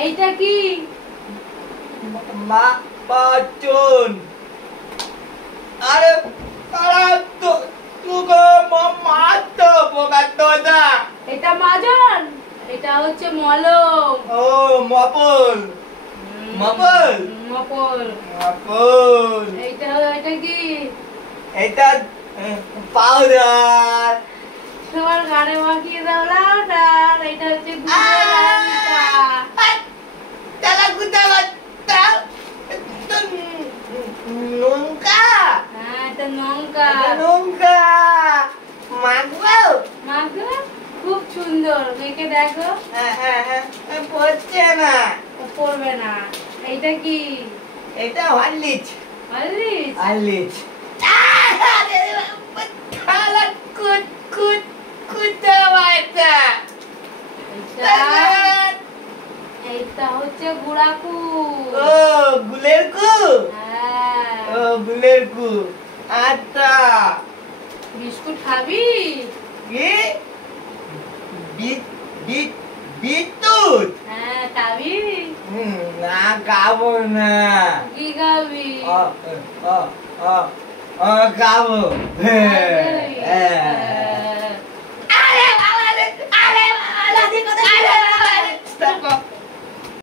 এইটা কি? মাজন। আরে পাড়া তো তুগো মাতো বোকাতোদা। এটা মাজন, এটা হচ্ছে মলম। ও মপল। মপল মপল। মপল। এটা কি? এটা পাউডার। তোমার গানে মাখিয়ে দাও লাউডার। এটা হচ্ছে গুড়ের লঙ্কা। তালা গুদা বাতা লঙ্কা। হ্যাঁ, এটা লঙ্কা। লঙ্কা মাখবো। মাখো, খুব সুন্দর। মেখে দেখো। পড়ছে না। পড়বে না। এইটা কি? এটা হরলিক্স। হরলিক্স? হরলিক্স। তালা কুত কুত কুদা বাতা। এইটা হচ্ছে গুড়াকু। ও গুলের কু। হ্যাঁ। ও গুলের কু। আচ্ছা। বিস্কুট খাবি? কি? বিট বিট বিটুট। হ্যাঁ, খাবি? না খাবো না। কি খাবি? খাবো। হ্যাঁ।